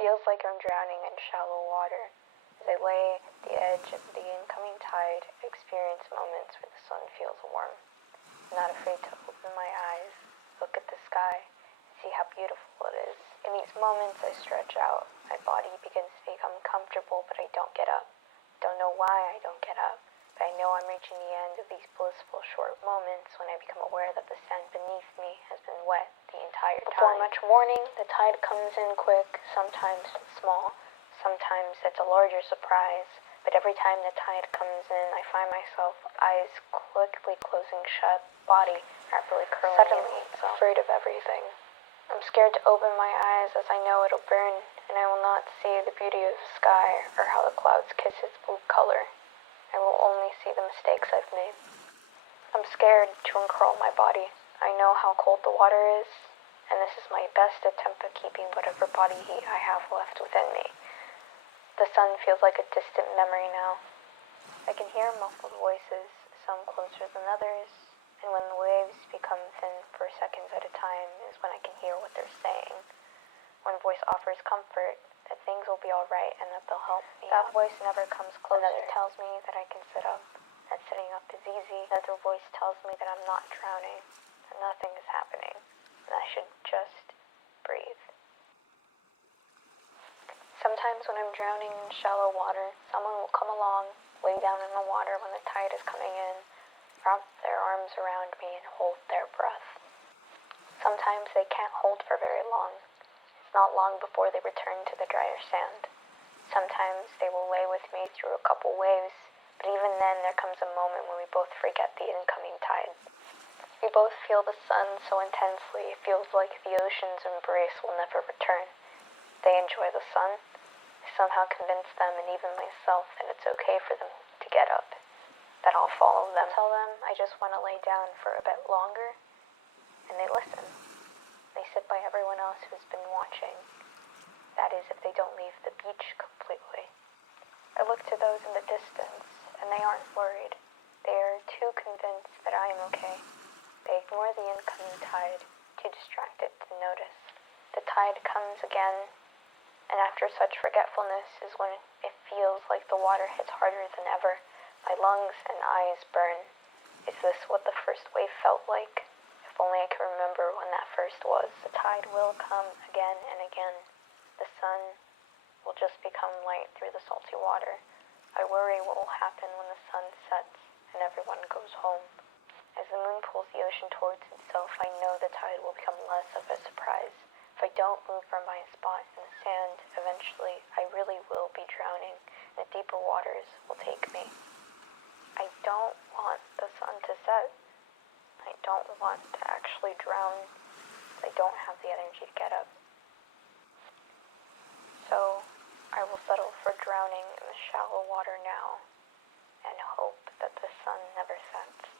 feels like I'm drowning in shallow water. As I lay at the edge of the incoming tide, I experience moments where the sun feels warm. I'm not afraid to open my eyes, look at the sky, and see how beautiful it is. In these moments, I stretch out. My body begins to become comfortable, but I don't get up. Don't know why I don't get up, but I know I'm reaching the end of these blissful short moments when I become aware that the sand beneath me has been wet the entire time. Before much warning, the tide comes in quick, sometimes small, sometimes it's a larger surprise, but every time the tide comes in, I find myself eyes quickly closing shut, body rapidly curling. Suddenly, afraid of everything. I'm scared to open my eyes as I know it'll burn, and I will not see the beauty of the sky or how the clouds kiss its blue color. I will only see the mistakes I've made. I'm scared to uncurl my body. I know how cold the water is, and this is my best attempt at keeping whatever body heat I have left within me. The sun feels like a distant memory now. I can hear muffled voices, some closer than others, and when the waves become thin for seconds at a time is when I can hear what they're saying. One voice offers comfort, that things will be alright and that they'll help me. That voice never comes closer. Another tells me that I can sit up, that sitting up is easy. Another voice tells me that I'm not drowning, that nothing is happening, and I should just breathe. Sometimes when I'm drowning in shallow water, someone will come along, lay down in the water when the tide is coming in, wrap their arms around me and hold their breath. Sometimes they can't hold for very long. It's not long before they return to the drier sand. Sometimes they will lay with me through a couple waves, but even then there comes a moment when we both forget the incoming tide. We both feel the sun so intensely it feels like the ocean's embrace will never return. They enjoy the sun. I somehow convince them and even myself that it's okay for them to get up, that I'll follow them. Tell them I just want to lay down for a bit longer, and they listen. They sit by everyone else who's been watching. That is, if they don't leave the beach completely. I look to those in the distance, and they aren't worried. They are too convinced that I am okay. They ignore the incoming tide, too distracted to notice. The tide comes again, and after such forgetfulness is when it feels like the water hits harder than ever. My lungs and eyes burn. Is this what the first wave felt like? If only I could remember when that first was. The tide will come again and again. The sun will just become light through the salty water. I worry what will happen when the sun sets and everyone goes home. As the moon pulls the ocean towards itself, I know the tide will become less of a surprise. If I don't move from my spot in the sand, eventually I really will be drowning, and the deeper waters will take me. I don't want the sun to set. I don't want to actually drown. I don't have the energy to get up. So I will settle for drowning in the shallow water now and hope that the sun never sets.